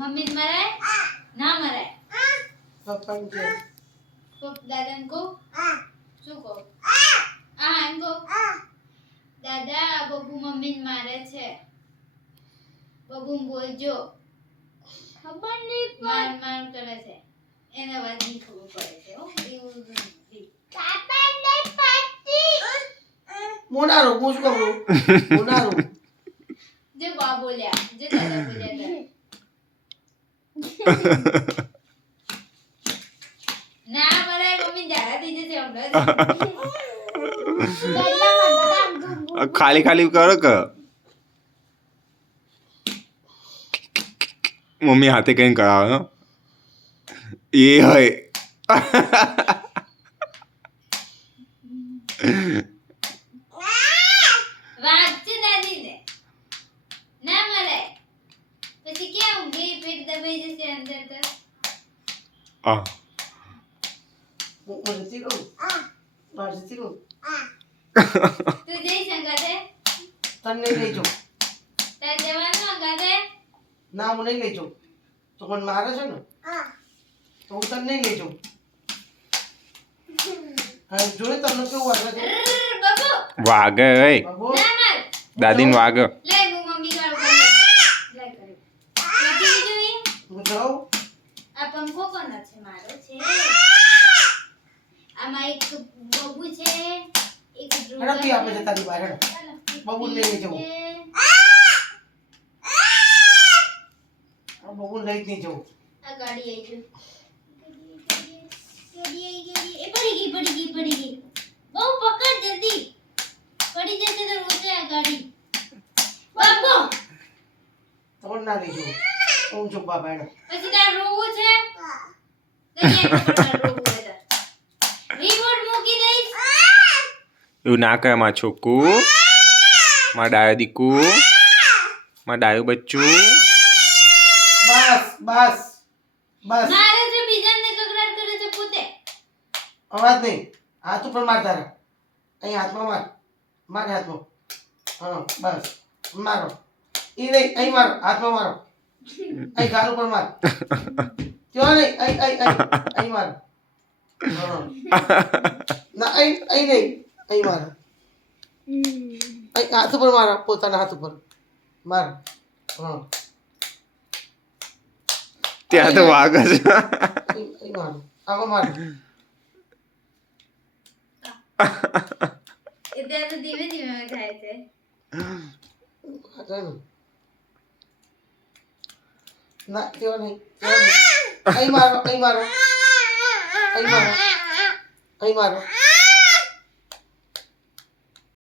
mummy मराए ना मराए પપ્પા કે तो दादा को શું કહો એમ કહો દાદા બબુ મમ્મી મારે છે બબુ બોલજો ખબર નહીં માર માર કરે છે એને વાત નહીં ખબર પડે છે હો એવું નથી કાપા નહીં પાટી મોનારો હું શું કરું મોનારો જે બા બોલ્યા જે દાદા બોલ્યા કરે ના મરાય મમ્મી ઝાડા થઈ જશે હમણાં ખાલી ખાલી કરો કે મમ્મી હાથે કઈ કરાવે હો એ હોય વાગશે દાદીને ના મરાય પછી ક્યાં ઊંઘી પેટ દબાઈ જશે અંદર તો આ હું જતી રહું બહાર જતી રહું તું જઈ સંગાતે તને નહીં લઈ જાઉં તાર જવાનું અંગાતે ના હું નહીં લઈ જાઉં તો મને મારે છે ને તો હું તને નહીં લઈ જાઉં હા જોયું તમને કેવું વાગે છે બબુ વાગે ઓય બાબુ ના માર દાદીને વાગે લે હું મમ્મી ગાળ કરે લે કરે નથી જોઈ હું જાઉં આ પંખો કોનો છે મારો છે આમાં એક બબુ છે એક હેડો આપે છે તારી બહાર હેડો બબુ લઈ લઈ જાઉં આ બબુ લઈ જ નહીં જાઉં આ ગાડી આવી ગઈ ગાડી એ પડી ગઈ બહુ પકડ જલ્દી પડી જશે તો રોશે આ ગાડી બાપુ તો ના લઈ જાઉં હું ચૂપ બાબા હેડો પછી તાર રોવું છે રિમોટ મૂકી દઈશ એવું ના કરે મારા છોકુ મારા ડાયો દીકુ મારા ડાયું બચ્ચું બસ બસ બસ મારે છે બીજાને કકડાટ કરે છે પોતે અવાજ નહીં હાથ ઉપર માર તારા અહીં હાથમાં માર માર હાથમાં હા બસ મારો ઈ નહીં અહીં મારો હાથમાં મારો અહીં ગાલ ઉપર માર ક્યો નહીં અહીં મારો હા ના અહીં નહીં અહીં મારો અહીં હાથ ઉપર મારો પોતાના હાથ ઉપર માર હા ત્યાં તો વાગે છે અહીં મારો આમાં માર એટલે તો ધીમે ધીમે થાય છે ના ક્યો નહીં અહીં મારો અહીં મારો અહીં મારો અહીં મારો